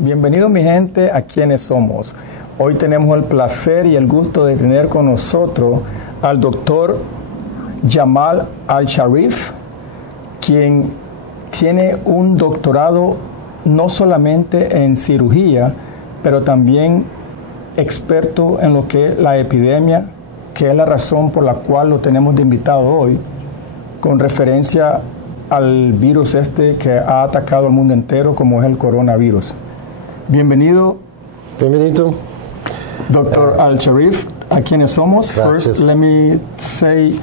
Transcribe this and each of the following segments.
Bienvenido mi gente a Quienes Somos. Hoy tenemos el placer y el gusto de tener con nosotros al doctor Jamal Alsharif, quien tiene un doctorado no solamente en cirugía, pero también experto en lo que es la epidemia, que es la razón por la cual lo tenemos de invitado hoy, con referencia al virus que ha atacado al mundo entero, como es el coronavirus. Bienvenido. Bienvenido. Dr. Alsharif, a Quienes Somos. Gracias. First, let me say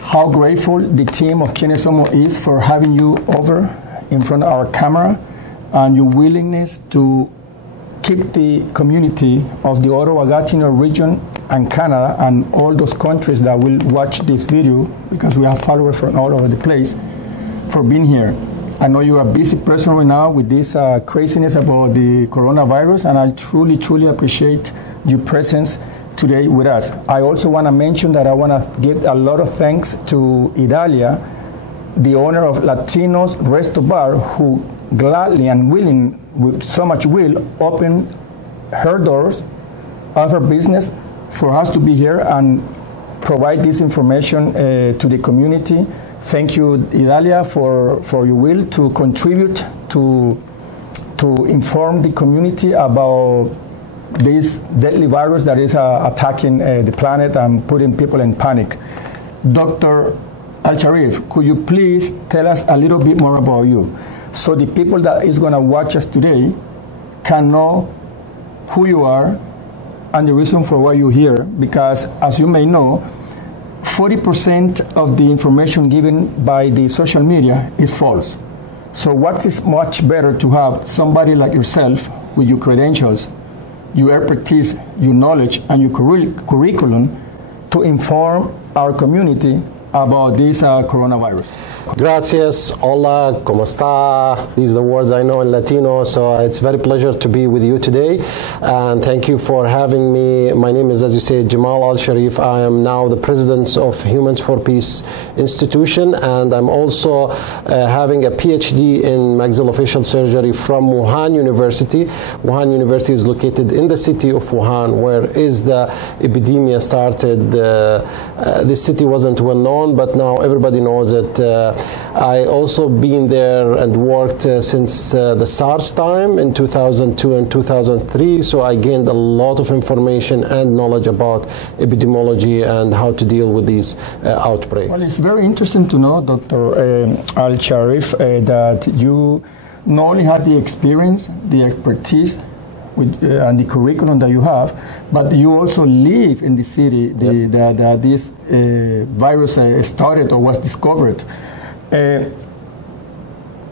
how grateful the team of Quienes Somos is for having you over in front of our camera and your willingness to keep the community of the Ottawa, Gatineau region and Canada and all those countries that will watch this video, because we have followers from all over the place, for being here. I know you're a busy person right now with this craziness about the coronavirus, and I truly, truly appreciate your presence today with us. I also want to mention that I want to give a lot of thanks to Idalia, the owner of Latinos Resto Bar, who gladly and willing, with so much will, opened her doors of her business for us to be here and provide this information to the community. Thank you, Idalia, for your will to contribute to inform the community about this deadly virus that is attacking the planet and putting people in panic. Dr. Alsharif, could you please tell us a little bit more about you, so the people that is going to watch us today can know who you are and the reason for why you're here? Because, as you may know, 40% of the information given by the social media is false. So what is much better to have somebody like yourself with your credentials, your expertise, your knowledge, and your curriculum to inform our community about this coronavirus. Gracias, hola, ¿cómo está? These are the words I know in Latino, so it's a very pleasure to be with you today. And thank you for having me. My name is, as you say, Jamal Alsharif. I am now the president of Humans for Peace Institution, and I'm also having a PhD in maxillofacial surgery from Wuhan University. Wuhan University is located in the city of Wuhan, where is the epidemic started. This city wasn't well known, but now everybody knows it. I also been there and worked since the SARS time in 2002 and 2003, so I gained a lot of information and knowledge about epidemiology and how to deal with these outbreaks. Well, it's very interesting to know, Dr. Alsharif, that you not only had the experience, the expertise, and the curriculum that you have, but you also live in the city that this virus started or was discovered.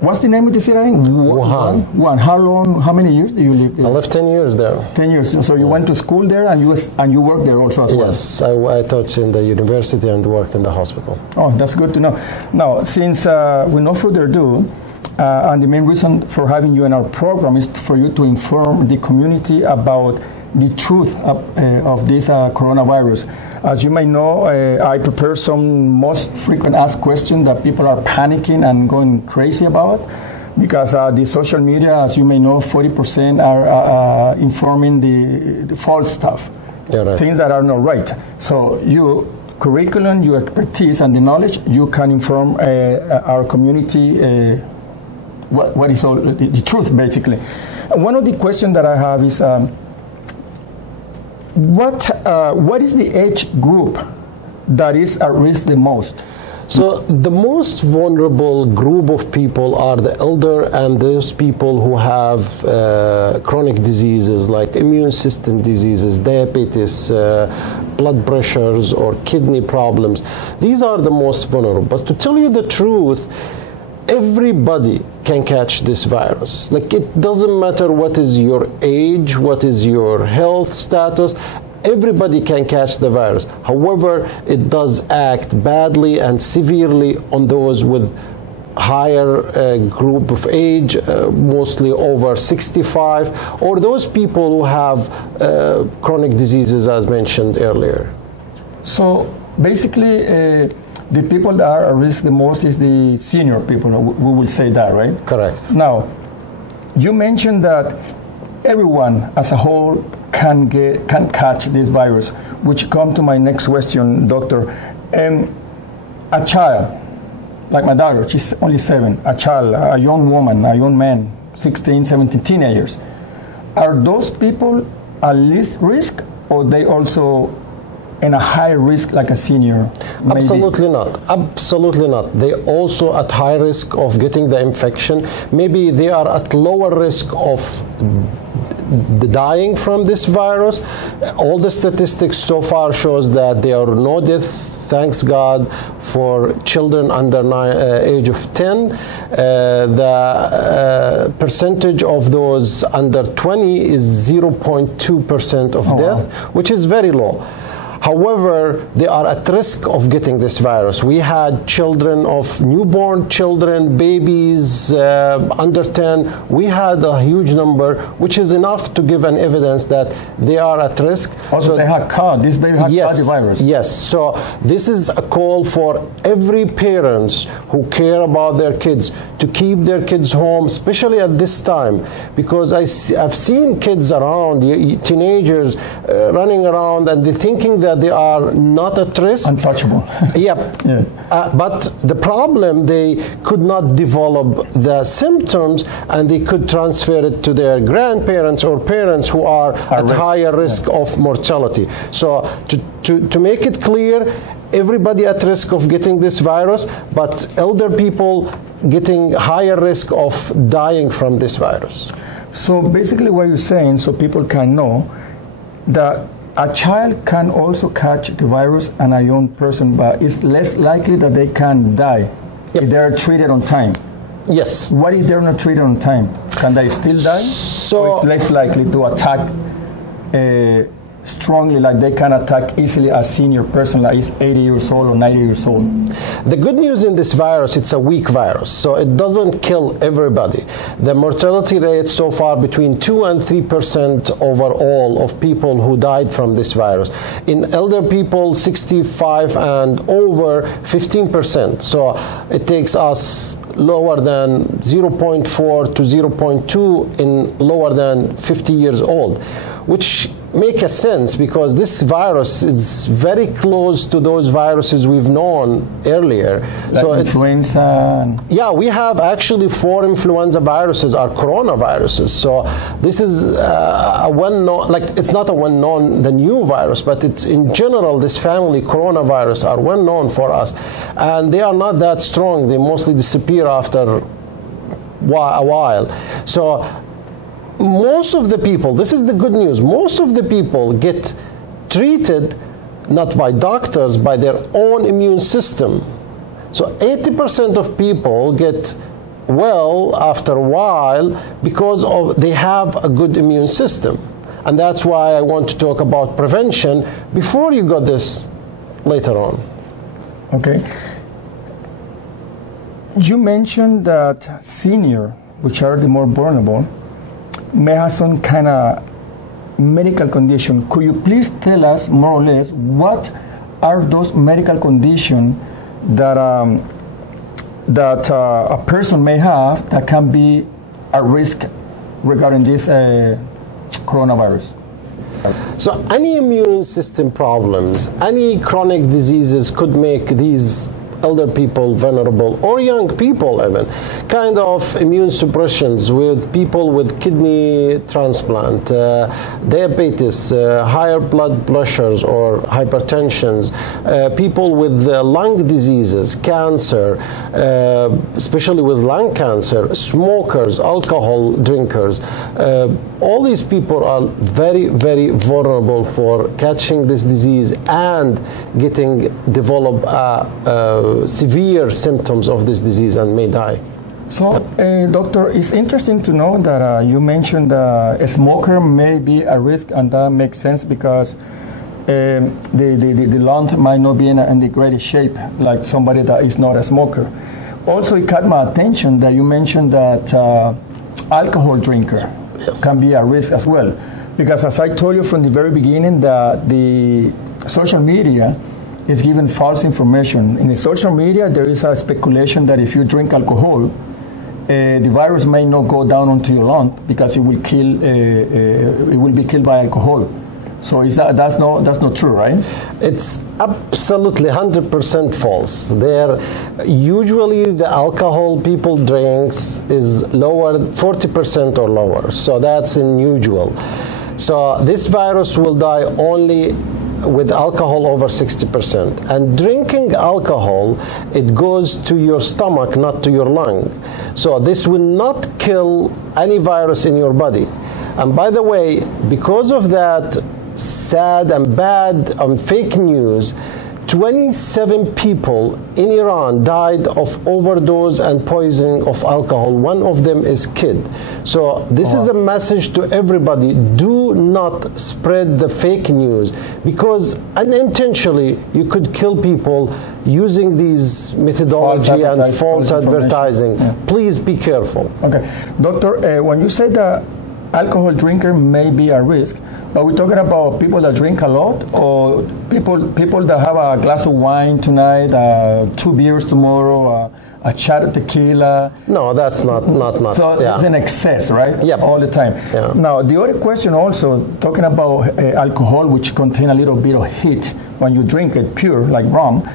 What's the name of the city? Wuhan. Wuhan. How many years do you live there? I lived 10 years there. 10 years. So you went to school there and you worked there also as well? Yes, I taught in the university and worked in the hospital. Oh, that's good to know. Now, since with no further ado, and the main reason for having you in our program is for you to inform the community about the truth of this coronavirus. As you may know, I prepared some most frequent asked questions that people are panicking and going crazy about, because the social media, as you may know, 40% are informing the false stuff, things that are not right. So your curriculum, your expertise, and the knowledge, you can inform our community what is all the truth, basically. One of the questions that I have is, what is the age group that is at risk the most? So the most vulnerable group of people are the elder and those people who have chronic diseases like immune system diseases, diabetes, blood pressures, or kidney problems. These are the most vulnerable. But to tell you the truth, everybody can catch this virus. Like, it doesn't matter what is your age, what is your health status, everybody can catch the virus. However, it does act badly and severely on those with higher group of age, mostly over 65, or those people who have chronic diseases as mentioned earlier. So basically, the people that are at risk the most is the senior people. We will say that, right? Correct. Now, you mentioned that everyone as a whole can catch this virus, which come to my next question, doctor. A child, like my daughter, she's only 7, a child, a young woman, a young man, 16, 17, teenagers, are those people at least risk, or they also in a high risk like a senior? Maybe? Absolutely not. Absolutely not. They also at high risk of getting the infection. Maybe they are at lower risk of dying from this virus. All the statistics so far shows that there are no deaths, thanks God, for children under age of 10. The percentage of those under 20 is 0.2% of death, which is very low. However, they are at risk of getting this virus. We had children of newborn children, babies under 10. We had a huge number, which is enough to give an evidence that they are at risk. Also, they had caught, this baby had caught the virus. Yes, so this is a call for every parents who care about their kids to keep their kids home, especially at this time, because I've seen kids around, teenagers running around, and they're thinking that they are not at risk. Untouchable. Yep. Yeah. But the problem, they could not develop the symptoms, and they could transfer it to their grandparents or parents who are at higher risk of mortality. So to make it clear, everybody at risk of getting this virus, but elder people getting higher risk of dying from this virus. So basically what you're saying, so people can know, that a child can also catch the virus and a young person, but it's less likely that they can die if they're treated on time. Yes. What if they're not treated on time? Can they still die? So or it's less likely to attack strongly, like they can attack easily a senior person like is 80 years old or 90 years old? The good news in this virus, it's a weak virus, so it doesn't kill everybody. The mortality rate so far between 2 and 3% overall of people who died from this virus. In elder people, 65 and over, 15%. So it takes us lower than 0.4 to 0.2 in lower than 50 years old, which make a sense because this virus is very close to those viruses we've known earlier. Like so influenza? Yeah, we have actually 4 influenza viruses are coronaviruses. So this is a well-known, like it's not a well-known, the new virus, but it's in general, this family coronavirus are well-known for us. And they are not that strong. They mostly disappear after a while. So most of the people, this is the good news, most of the people get treated not by doctors, by their own immune system. So 80% of people get well after a while because they have a good immune system. And that's why I want to talk about prevention before you got this later on. Okay. You mentioned that senior, which are the more vulnerable, may have some kind of medical condition. Could you please tell us more or less what are those medical conditions that a person may have that can be at risk regarding this coronavirus? So any immune system problems, any chronic diseases could make these elder people vulnerable, or young people even. Kind of immune suppressions with people with kidney transplant, diabetes, higher blood pressures or hypertensions, people with lung diseases, cancer, especially with lung cancer, smokers, alcohol drinkers. All these people are very, very vulnerable for catching this disease and develop severe symptoms of this disease and may die. So, doctor, it's interesting to know that you mentioned a smoker may be at risk, and that makes sense because the lung might not be in the greatest shape like somebody that is not a smoker. Also, it caught my attention that you mentioned that alcohol drinker can be at risk as well, because as I told you from the very beginning, that the social media is giving false information. In the social media, there is a speculation that if you drink alcohol, the virus may not go down onto your lung because it will kill. It will be killed by alcohol. So that's not true, right? It's absolutely 100% false. Usually the alcohol people drinks is lower, 40% or lower. So that's unusual. So this virus will die only with alcohol over 60%. And drinking alcohol, it goes to your stomach, not to your lung. So this will not kill any virus in your body. And by the way, because of that sad and bad fake news, 27 people in Iran died of overdose and poisoning of alcohol. One of them is kid. So this is a message to everybody. Do not spread the fake news, because unintentionally you could kill people using these methodology and false advertising. Yeah. Please be careful. Okay. Doctor, when you say that alcohol drinker may be a risk, are we talking about people that drink a lot, or people that have a glass of wine tonight, 2 beers tomorrow, a shot of tequila? No, that's not. So it's an excess, right? Yep. All the time. Yeah. Now, the other question also, talking about alcohol, which contain a little bit of heat when you drink it pure, like rum.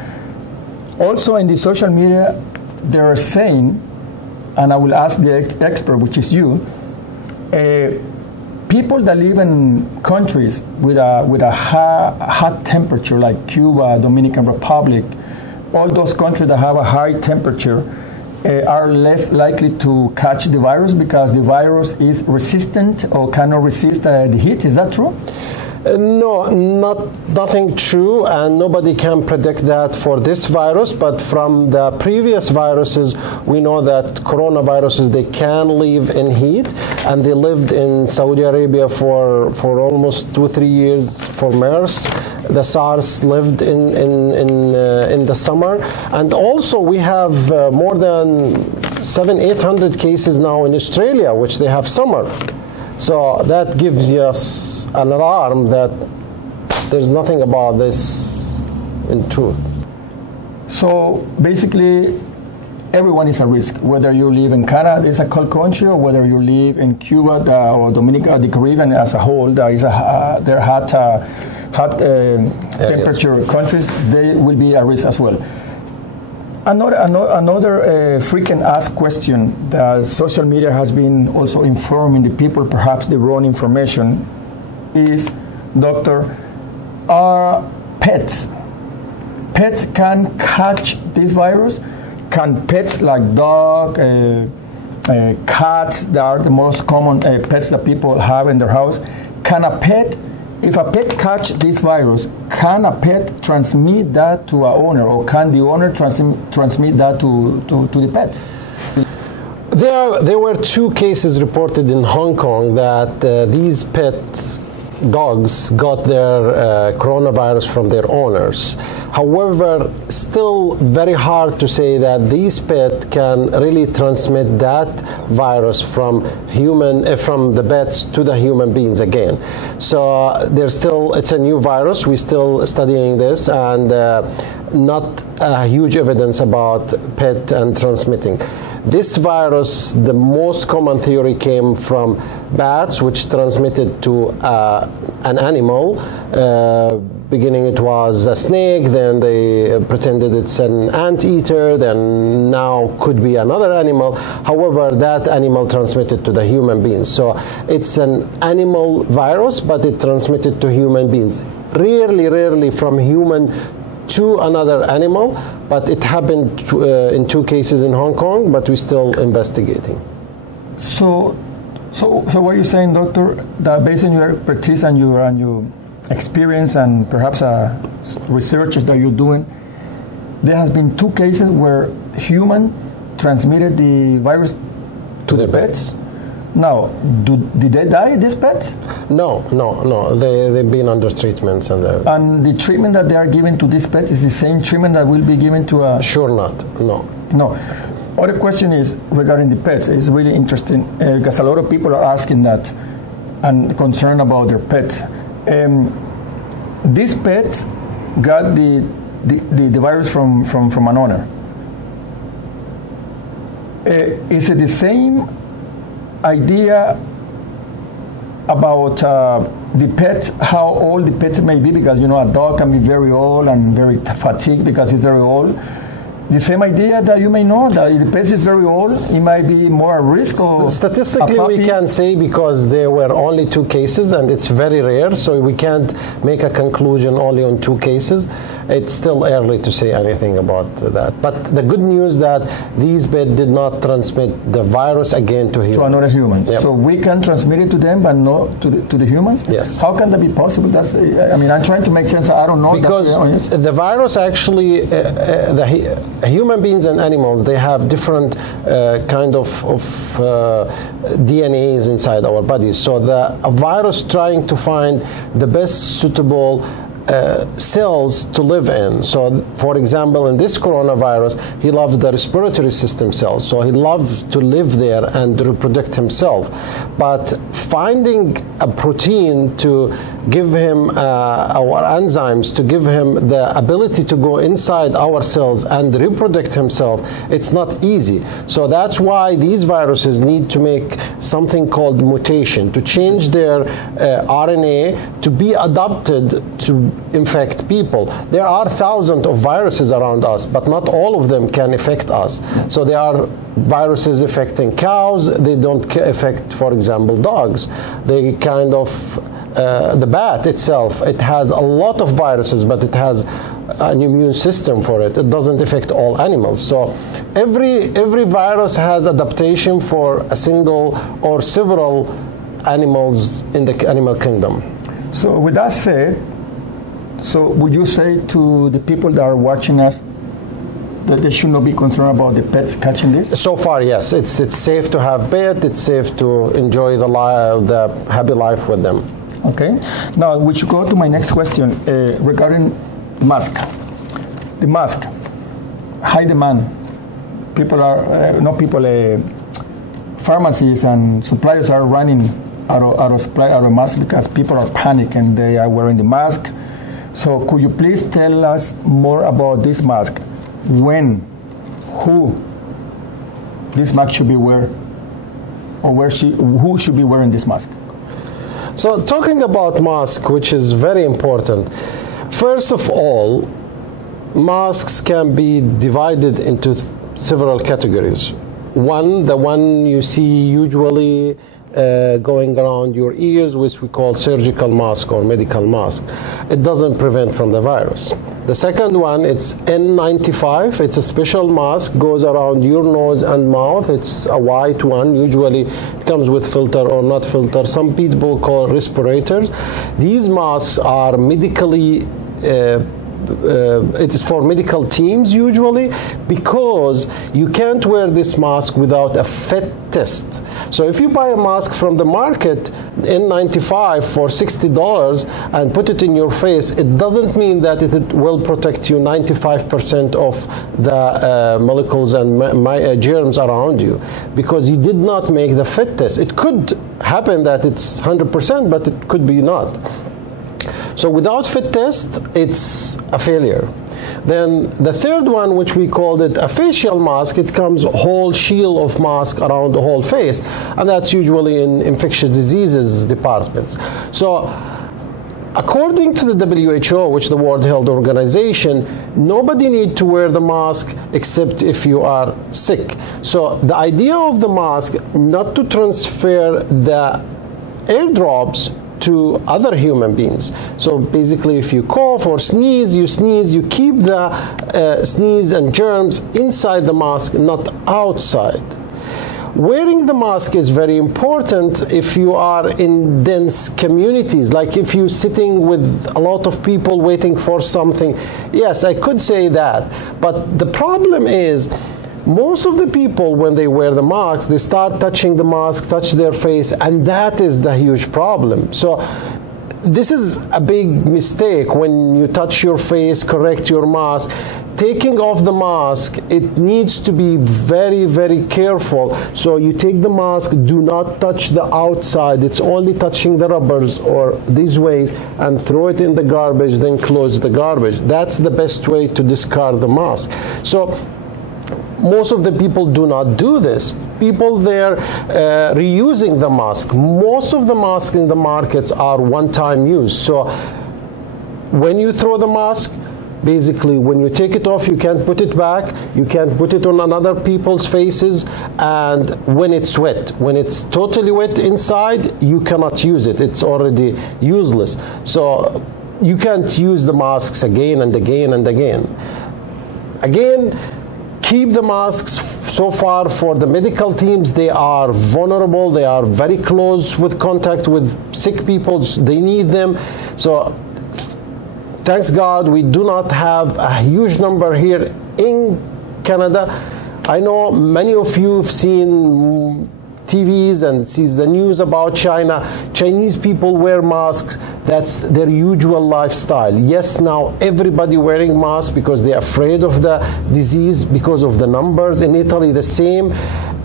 Also in the social media, they are saying, and I will ask the expert, which is you, people that live in countries with a hot temperature, like Cuba, Dominican Republic, all those countries that have a high temperature are less likely to catch the virus because the virus is resistant or cannot resist the heat. Is that true? No, nothing true, and nobody can predict that for this virus. But from the previous viruses, we know that coronaviruses, they can live in heat, and they lived in Saudi Arabia for almost 2-3 years. For MERS, the SARS lived in the summer, and also we have more than 700-800 cases now in Australia, which they have summer. So that gives us an alarm that there's nothing about this in truth. So basically, everyone is a risk, whether you live in Canada, it's a cold country, or whether you live in Cuba or Dominica, the Caribbean as a whole, they're hot temperature countries, they will be a risk as well. Another frequent asked question that social media has been also informing the people, perhaps the wrong information, is, Doctor, are pets can catch this virus? Can pets like dog, cats, that are the most common pets that people have in their house, if a pet catch this virus, can a pet transmit that to a owner, or can the owner transmit that to the pet? There were 2 cases reported in Hong Kong that these pet dogs got their coronavirus from their owners. However, still very hard to say that these pets can really transmit that virus from the pets to the human beings again. So it's a new virus. We're still studying this, and not huge evidence about pet and transmitting. This virus, the most common theory came from bats, which transmitted to an animal. Beginning it was a snake, then they pretended it's an anteater, then now could be another animal. However, that animal transmitted to the human beings. So it's an animal virus, but it transmitted to human beings. Rarely from human to another animal, but it happened in 2 cases in Hong Kong, but we're still investigating. So what you're saying, Doctor, that based on your expertise and your experience and perhaps researches that you're doing, there has been 2 cases where human transmitted the virus to the pets? Now, did they die, these pets? No. They've been under treatments. And the treatment that they are giving to these pets is the same treatment that will be given to a... Sure not, no. Other question is regarding the pets. It's really interesting because a lot of people are asking that and concerned about their pets. These pets got the virus from an owner. is it the same idea about the pets, how old the pets may be? Because, you know, a dog can be very old and very fatigued because it's very old. The same idea that you may know that if the pet is very old, it might be more at risk? Or statistically, we can't say because there were only 2 cases and it's very rare, so we can't make a conclusion only on 2 cases. It's still early to say anything about that. But the good news that these pets did not transmit the virus again to humans. To another human. Yep. So we can transmit it to them, but not to the humans? Yes. How can that be possible? That's, I mean, I'm trying to make sense. I don't know. Because the virus actually, human beings and animals, they have different kind of DNAs inside our bodies. So a virus trying to find the best suitable cells to live in. So, for example, in this coronavirus, he loves the respiratory system cells. So he loves to live there and reproduce himself. But finding a protein to give him, our enzymes, to give him the ability to go inside our cells and reproduce himself, it's not easy. So that's why these viruses need to make something called mutation, to change their RNA to be adapted to infect people. There are thousands of viruses around us, but not all of them can affect us. So there are viruses affecting cows. They don't affect, for example, dogs. They kind of, the bat itself, it has a lot of viruses, but it has an immune system for it. It doesn't affect all animals. So every virus has adaptation for a single or several animals in the animal kingdom. So with that said, so would you say to the people that are watching us that they should not be concerned about the pets catching this? So far, yes. It's safe to have pets. It's safe to enjoy the happy life with them. Okay. Now, we should go to my next question regarding mask. The mask, high demand. People are, pharmacies and suppliers are running out of masks because people are panicking. They are wearing the mask. So could you please tell us more about this mask? When, who this mask should be wearing, or who should be wearing this mask? So talking about mask, which is very important, first of all, masks can be divided into several categories. One, the one you see usually going around your ears, which we call surgical mask or medical mask. It doesn't prevent from the virus. The second one, it's N95. It's a special mask, goes around your nose and mouth. It's a white one. Usually it comes with filter or not filter. Some people call respirators. These masks are medically it is for medical teams usually, because you can't wear this mask without a fit test. So if you buy a mask from the market, N95 for $60 and put it in your face, it doesn't mean that it will protect you 95% of the molecules and germs around you, because you did not make the fit test. It could happen that it's 100%, but it could be not. So without fit test, it's a failure. Then the third one, which we called it a facial mask, it comes a whole shield of mask around the whole face, and that's usually in infectious diseases departments. So according to the WHO, which is the World Health Organization, nobody needs to wear the mask except if you are sick. So the idea of the mask, not to transfer the airdrops to other human beings. So basically, if you cough or sneeze, you keep the sneeze and germs inside the mask, not outside. Wearing the mask is very important if you are in dense communities, like if you're sitting with a lot of people waiting for something. Yes, I could say that, but the problem is, most of the people, when they wear the mask, they start touching the mask, touch their face, and that is the huge problem. So this is a big mistake when you touch your face, correct your mask. Taking off the mask, it needs to be very, very careful. So you take the mask, do not touch the outside. It's only touching the rubbers or these ways, and throw it in the garbage, then close the garbage. That's the best way to discard the mask. So most of the people do not do this. People there reusing the mask. Most of the masks in the markets are one-time use. So when you throw the mask, basically when you take it off, you can't put it back, you can't put it on another people's faces, and when it's wet, when it's totally wet inside, you cannot use it. It's already useless. So you can't use the masks again and again and again. Again, keep the masks. So far for the medical teams, they are vulnerable, they are very close with contact with sick people, they need them. So thanks God, we do not have a huge number here in Canada. I know many of you have seen TVs and sees the news about China. Chinese people wear masks. That's their usual lifestyle. Yes, now everybody wearing masks because they're afraid of the disease because of the numbers. In Italy, the same.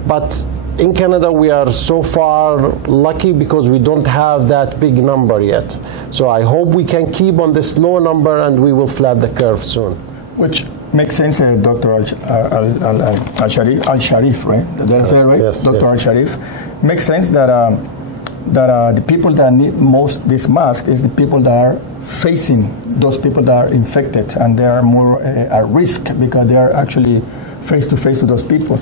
But in Canada, we are so far lucky because we don't have that big number yet. So I hope we can keep on this low number and we will flat the curve soon. Which makes sense, Dr. Al-Sharif, right? That's right? Yes, Dr. yes. Al-Sharif. Makes sense that the people that need most this mask is the people that are facing those people that are infected, and they are more at risk because they are actually face-to-face with those people.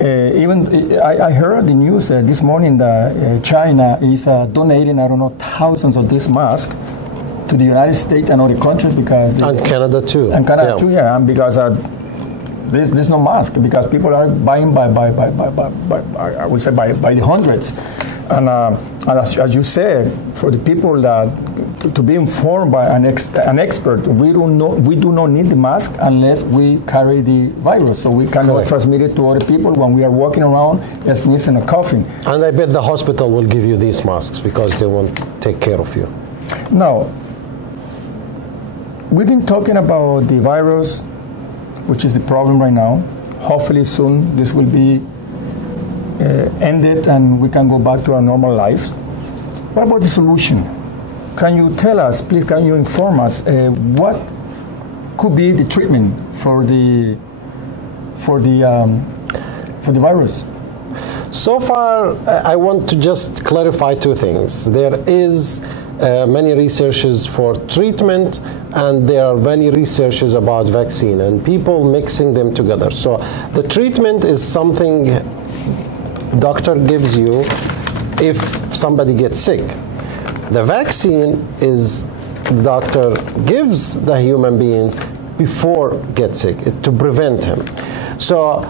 I heard the news this morning that China is donating, I don't know, thousands of these masks to the United States and other countries because... And Canada too. And Canada too, yeah, and because there's no mask, because people are buying by I would say by the hundreds. And as you said, for the people that to be informed by an expert, we do not need the mask unless we carry the virus, so we cannot transmit it to other people when we are walking around, sneezing and coughing. And I bet the hospital will give you these masks because they won't take care of you. Now, we've been talking about the virus, which is the problem right now. Hopefully soon this will be ended and we can go back to our normal lives. What about the solution? Can you tell us, please, can you inform us what could be the treatment for the virus? So far, I want to just clarify two things. There is many researches for treatment, and there are many researches about vaccine, and people mixing them together. So the treatment is something doctor gives you if somebody gets sick. The vaccine is doctor gives the human beings before get sick, to prevent him. So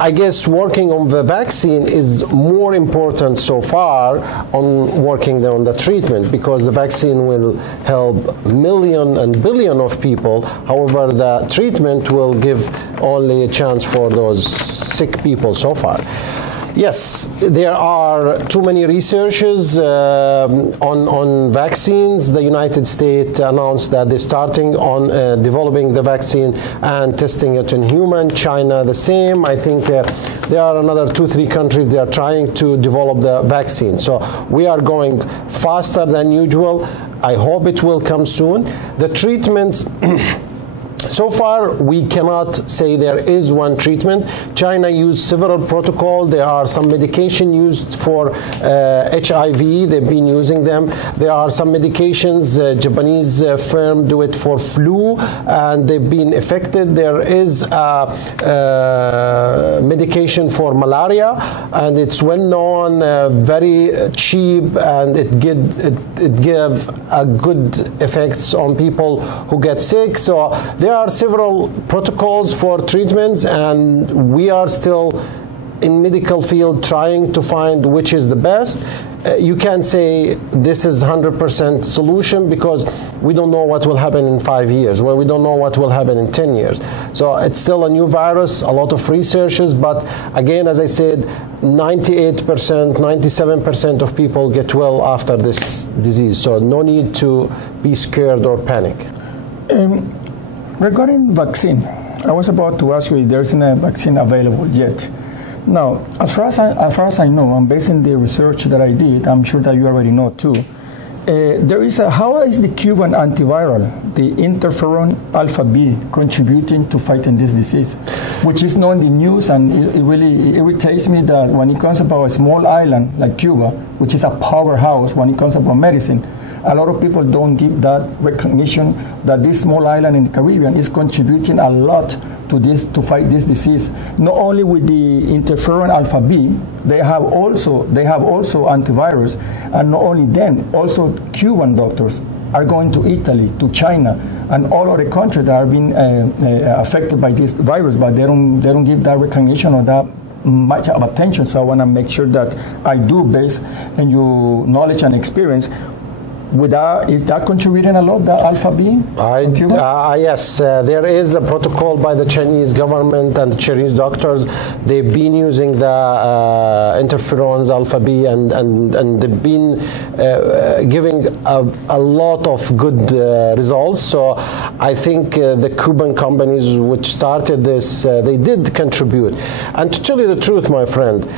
I guess working on the vaccine is more important so far on working on the treatment, because the vaccine will help million and billion of people. However, the treatment will give only a chance for those sick people so far. Yes, there are too many researches on vaccines. The United States announced that they're starting on developing the vaccine and testing it in human. China the same. I think there are another 2-3 countries that are trying to develop the vaccine. So we are going faster than usual. I hope it will come soon. The treatments so far, we cannot say there is one treatment. China used several protocols. There are some medication used for HIV. They've been using them. There are some medications. Japanese firm do it for flu, and they've been effective. There is a medication for malaria, and it's well known, very cheap, and it gives a good effects on people who get sick. So there are several protocols for treatments, and we are still in medical field trying to find which is the best. You can't say this is 100% solution because we don't know what will happen in 5 years. Well, we don't know what will happen in 10 years. So it's still a new virus, a lot of researches, but again, as I said, 98%, 97% of people get well after this disease. So no need to be scared or panic. Regarding vaccine, I was about to ask you if there isn't a vaccine available yet. Now, as far as I know, and based on the research that I did, I'm sure that you already know too, there is how is the Cuban antiviral, the interferon alpha B, contributing to fighting this disease, which is not in the news, and it really irritates me that when it comes about a small island like Cuba, which is a powerhouse when it comes about medicine, a lot of people don't give that recognition that this small island in the Caribbean is contributing a lot to this, to fight this disease. Not only with the interferon alpha B, they have also antivirus, and not only them, also Cuban doctors are going to Italy, to China, and all other countries that are being affected by this virus, but they don't give that recognition or that much of attention. So I want to make sure that I do, based on your knowledge and experience. Is that contributing a lot, the alpha B? Yes, there is a protocol by the Chinese government and the Chinese doctors. They've been using the interferons alpha B, and they've been giving a lot of good results. So I think the Cuban companies which started this, they did contribute. And to tell you the truth, my friend,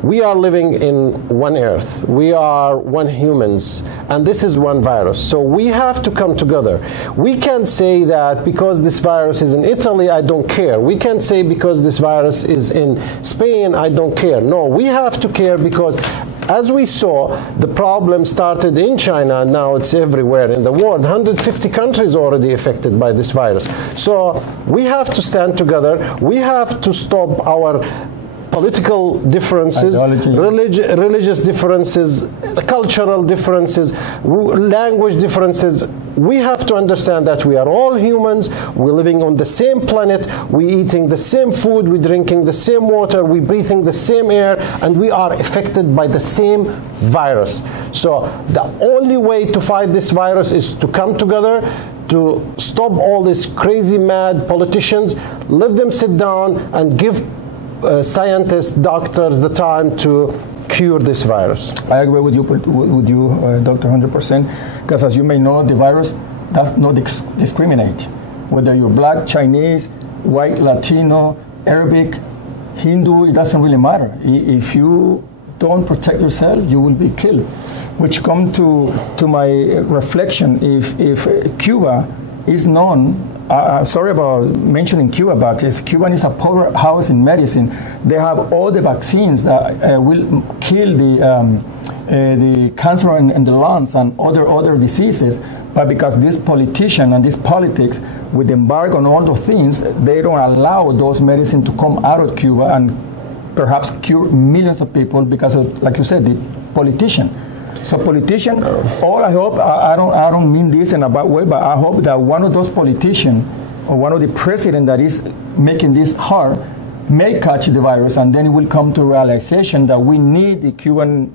we are living in one earth. We are one humans, and this is one virus. So we have to come together. We can't say that because this virus is in Italy, I don't care. We can't say because this virus is in Spain, I don't care. No, we have to care because, as we saw, the problem started in China, and now it's everywhere in the world. 150 countries already affected by this virus. So we have to stand together. We have to stop our political differences, religious differences, cultural differences, language differences. We have to understand that we are all humans. We're living on the same planet. We're eating the same food. We're drinking the same water. We're breathing the same air, and we are affected by the same virus. So the only way to fight this virus is to come together, to stop all these crazy, mad politicians, let them sit down and give scientists, doctors, the time to cure this virus. I agree with you, Doctor, 100%, because as you may know, the virus does not discriminate. Whether you're black, Chinese, white, Latino, Arabic, Hindu, it doesn't really matter. If you don't protect yourself, you will be killed. Which comes to my reflection, if Cuba is known, sorry about mentioning Cuba, but Cuba is a powerhouse in medicine. They have all the vaccines that will kill the cancer in the lungs and other diseases. But because this politician and this politics, with embargo on all those things, they don't allow those medicines to come out of Cuba and perhaps cure millions of people because of, like you said, the politician. So politician, all I hope, I don't mean this in a bad way, but I hope that one of those politicians or one of the president that is making this hard may catch the virus, and then it will come to realization that we need the Cuban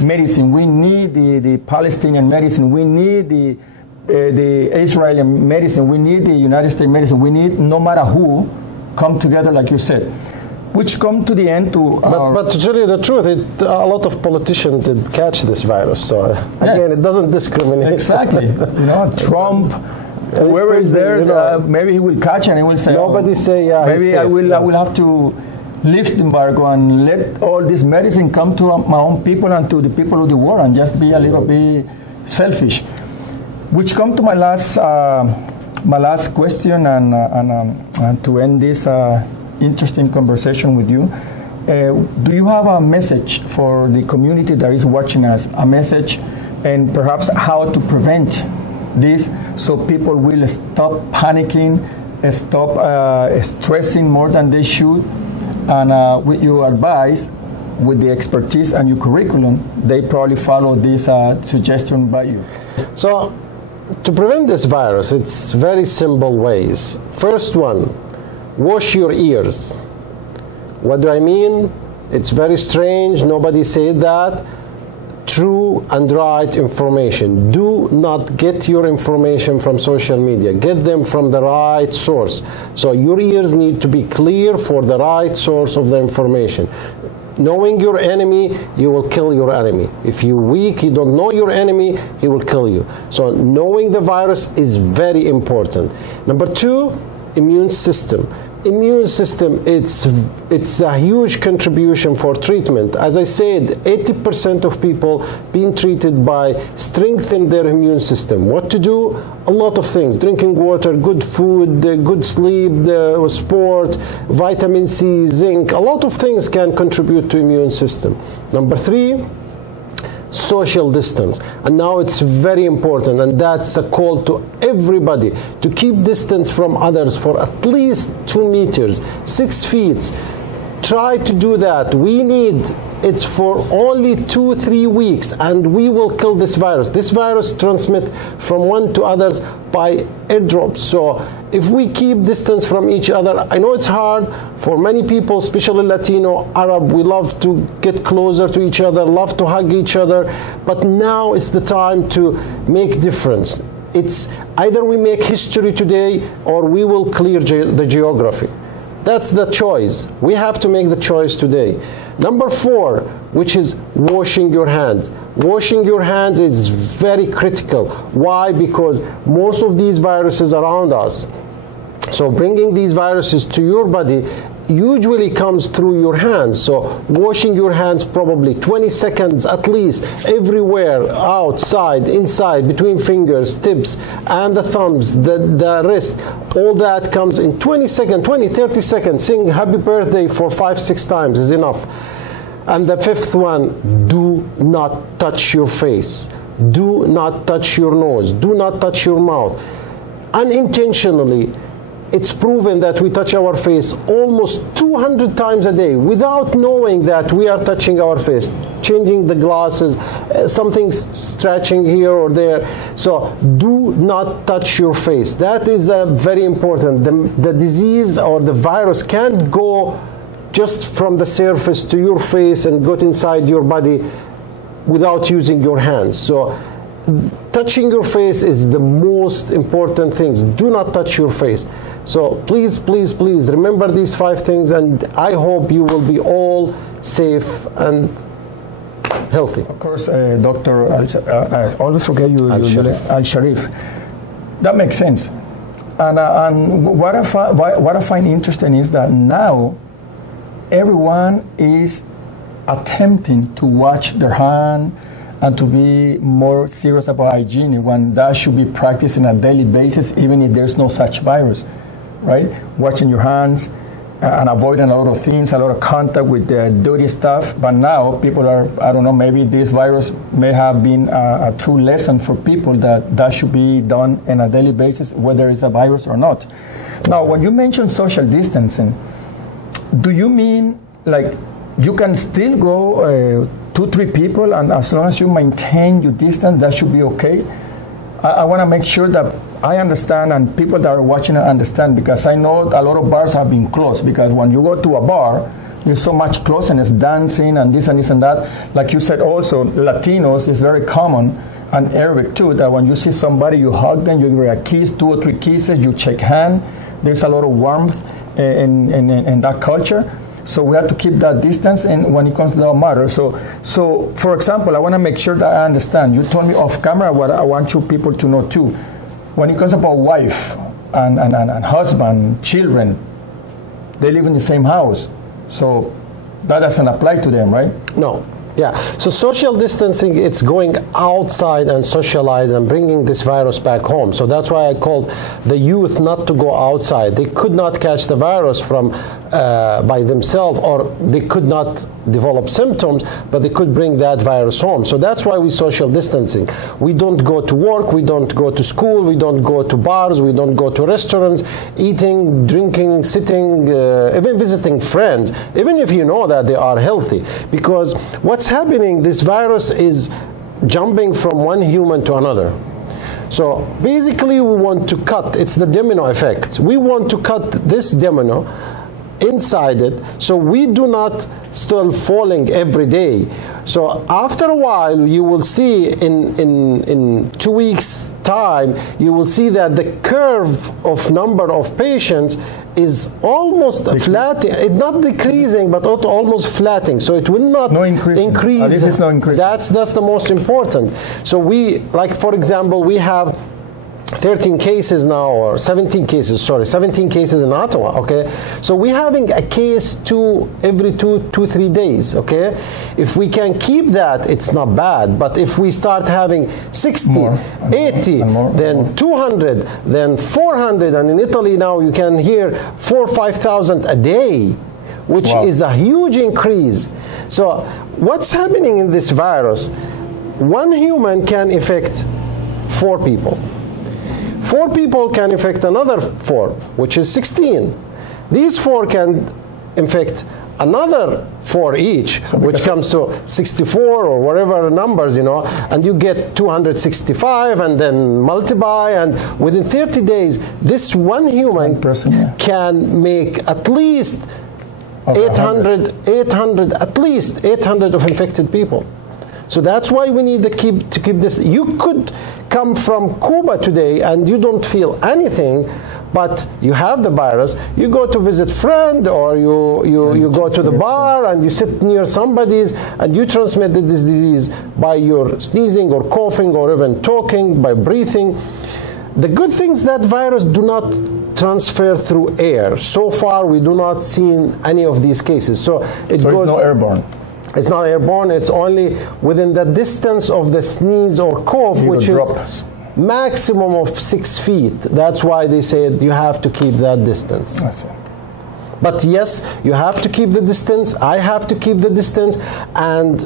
medicine, we need the Palestinian medicine, we need the Israeli medicine, we need the United States medicine, we need no matter who come together, like you said. Which come to the end to... But to tell you the truth, a lot of politicians did catch this virus. So again, it doesn't discriminate. Exactly. Trump, whoever is there, maybe he will catch and he will say... Nobody say, yeah, maybe I will have to lift embargo and let all this medicine come to my own people and to the people of the world and just be a little bit selfish. Which come to my last question and to end this... interesting conversation with you. Do you have a message for the community that is watching us, a message, and perhaps how to prevent this so people will stop panicking, stop stressing more than they should, and with your advice, with the expertise and your curriculum, they probably follow this suggestion by you. So, to prevent this virus, it's very simple ways. First one, wash your ears. What do I mean? It's very strange. Nobody said that. True and right information. Do not get your information from social media. Get them from the right source. So your ears need to be clear for the right source of the information. Knowing your enemy, you will kill your enemy. If you're weak, you don't know your enemy, he will kill you. So knowing the virus is very important. Number two, immune system. immune system, it's a huge contribution for treatment. As I said, 80% of people being treated by strengthening their immune system. What to do? A lot of things: drinking water, good food, good sleep, sport, vitamin C, zinc. A lot of things can contribute to immune system. Number 3, social distance. And now it's very important, and that's a call to everybody to keep distance from others for at least 2 meters, 6 feet. Try to do that. We need it for only 2-3 weeks, and we will kill this virus. This virus transmits from one to others by airdrops. So if we keep distance from each other, I know it's hard for many people, especially Latino, Arab, we love to get closer to each other, love to hug each other, but now is the time to make difference. It's either we make history today or we will clear the geography. That's the choice. We have to make the choice today. Number 4, which is washing your hands. Washing your hands is very critical. Why? Because most of these viruses are around us. So bringing these viruses to your body usually comes through your hands. So washing your hands probably 20 seconds at least, everywhere, outside, inside, between fingers, tips, and the thumbs, the wrist, all that comes in 20 seconds, 20, 30 seconds. Sing happy birthday for 5-6 times is enough. And the 5th one, do not touch your face. Do not touch your nose. Do not touch your mouth. Unintentionally, it's proven that we touch our face almost 200 times a day without knowing that we are touching our face, changing the glasses, something stretching here or there. So do not touch your face. That is very important. The disease or the virus can't go just from the surface to your face and go inside your body without using your hands. So touching your face is the most important thing. Do not touch your face. So please, please, please remember these 5 things, and I hope you will be all safe and healthy. Of course, Dr. I always forget you, Al-Sharif. That makes sense. And what I find interesting is that now everyone is attempting to wash their hand and to be more serious about hygiene, when that should be practiced on a daily basis, even if there's no such virus, right? Washing your hands and avoiding a lot of things, a lot of contact with the dirty stuff. But now people are, I don't know, maybe this virus may have been a true lesson for people that should be done on a daily basis, whether it's a virus or not. Now, when you mention social distancing, do you mean like you can still go 2-3 people, and as long as you maintain your distance, that should be okay? I want to make sure that I understand, and people that are watching understand, because I know a lot of bars have been closed, because when you go to a bar, there's so much closeness, dancing and this and this and that. Like you said also, Latinos is very common, and Arabic too, that when you see somebody, you hug them, you give a kiss, 2 or 3 kisses, you shake hand. There's a lot of warmth in that culture. So we have to keep that distance, and when it comes to that matter. So for example, I want to make sure that I understand. You told me off camera what I want you people to know too. When it comes about wife and husband, children, they live in the same house. So that doesn't apply to them, right? No. Yeah, so social distancing, it's going outside and socialize and bringing this virus back home. So that's why I called the youth not to go outside. They could not catch the virus from by themselves, or they could not develop symptoms, but they could bring that virus home. So that's why we social distancing. We don't go to work, we don't go to school, we don't go to bars, we don't go to restaurants, eating, drinking, sitting, even visiting friends, even if you know that they are healthy. Because what's happening, this virus is jumping from one human to another. So basically we want to cut, it's the domino effect. We want to cut this domino inside it, so we do not still falling every day. So after a while, you will see in 2 weeks' time, you will see that the curve of number of patients is almost flat. It's not decreasing, but almost flattening. So it will not increase. This is not increasing. That's the most important. So we, like for example, we have 13 cases now, or 17 cases, sorry, 17 cases in Ottawa, okay? So we're having a case every 3 days, okay? If we can keep that, it's not bad, but if we start having 60, 80, then 200, then 400, and in Italy now you can hear 4,000 or 5,000 a day, which is a huge increase. So what's happening in this virus? One human can infect 4 people. 4 people can infect another 4, which is 16. These 4 can infect another 4 each, which comes to 64 or whatever numbers, and you get 265, and then multiply, and within 30 days, this one human can make at least 800 of infected people. So that's why we need to keep this. You could come from Cuba today and you don't feel anything, but you have the virus. You go to visit friend, or you go to the bar and you sit near somebody's, and you transmit this disease by your sneezing or coughing or even talking, by breathing. The good thing is that virus do not transfer through air. So far, we do not see any of these cases. So it's not airborne. It's not airborne. It's only within the distance of the sneeze or cough, which is maximum of 6 feet. That's why they said you have to keep that distance. But yes, you have to keep the distance. I have to keep the distance, and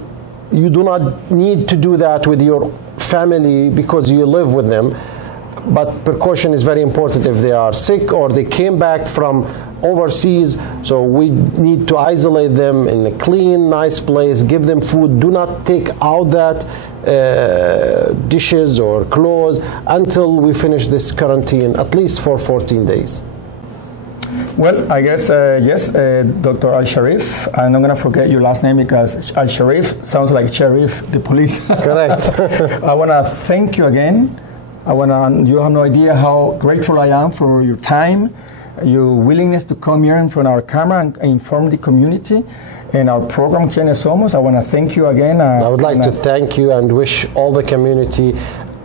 you do not need to do that with your family because you live with them. But precaution is very important if they are sick or they came back from overseas. So we need to isolate them in a clean, nice place, give them food. Do not take out that dishes or clothes until we finish this quarantine, at least for 14 days. Well, I guess, yes, Dr. Alsharif, I'm not going to forget your last name because Alsharif sounds like sheriff, the police. Correct. I want to thank you again. You have no idea how grateful I am for your time, your willingness to come here in front of our camera and inform the community in our program, Quienes Somos. I want to thank you again. I would like to thank you and wish all the community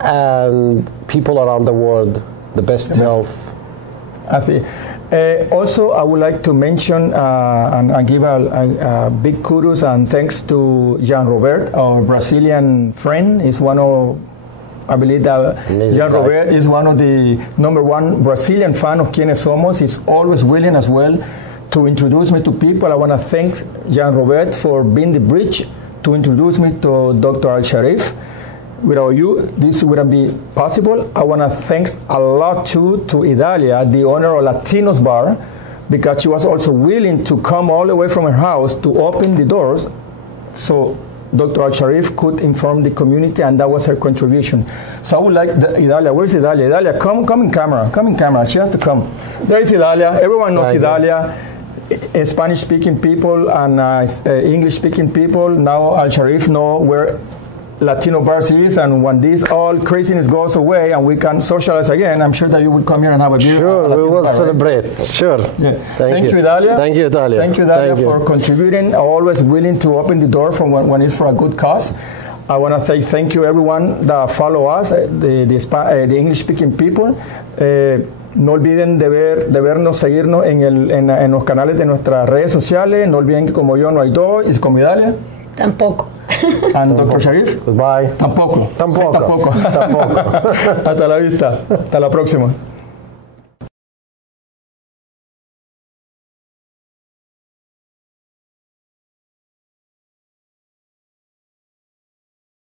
and people around the world the best health. Also, I would like to mention and give a big kudos and thanks to Jean Robert, our Brazilian friend. He's one of, I believe that Jean Robert is one of the #1 Brazilian fan of Quienes Somos. He's always willing as well to introduce me to people. I want to thank Jean Robert for being the bridge to introduce me to Dr. Alsharif. Without you, this wouldn't be possible. I want to thank a lot too to Idalia, the owner of Latinos Bar, because she was also willing to come all the way from her house to open the doors so Dr. Alsharif could inform the community, and that was her contribution. So I would like Idalia. Where's Idalia? Idalia, come in camera. Come in camera. She has to come. There is Idalia. Everyone knows Idalia. Spanish-speaking people and English-speaking people. Now Alsharif know where Latino bars is, and when this all craziness goes away and we can socialize again, I'm sure that you will come here and have a beer. Sure, we will celebrate. Right? Sure. Yeah. Thank you, Idalia. Thank you, Idalia. Thank you, Idalia, for contributing. Always willing to open the door for when it's for a good cause. I want to say thank you, everyone that follow us, the English-speaking people. No olviden de vernos, seguirnos en los canales de nuestras redes sociales. No olviden que como yo no hay dos, y como Idalia. Tampoco. And Dr. Sharif? Goodbye. Tampoco. Tampoco. Hasta la vista. Hasta la próxima.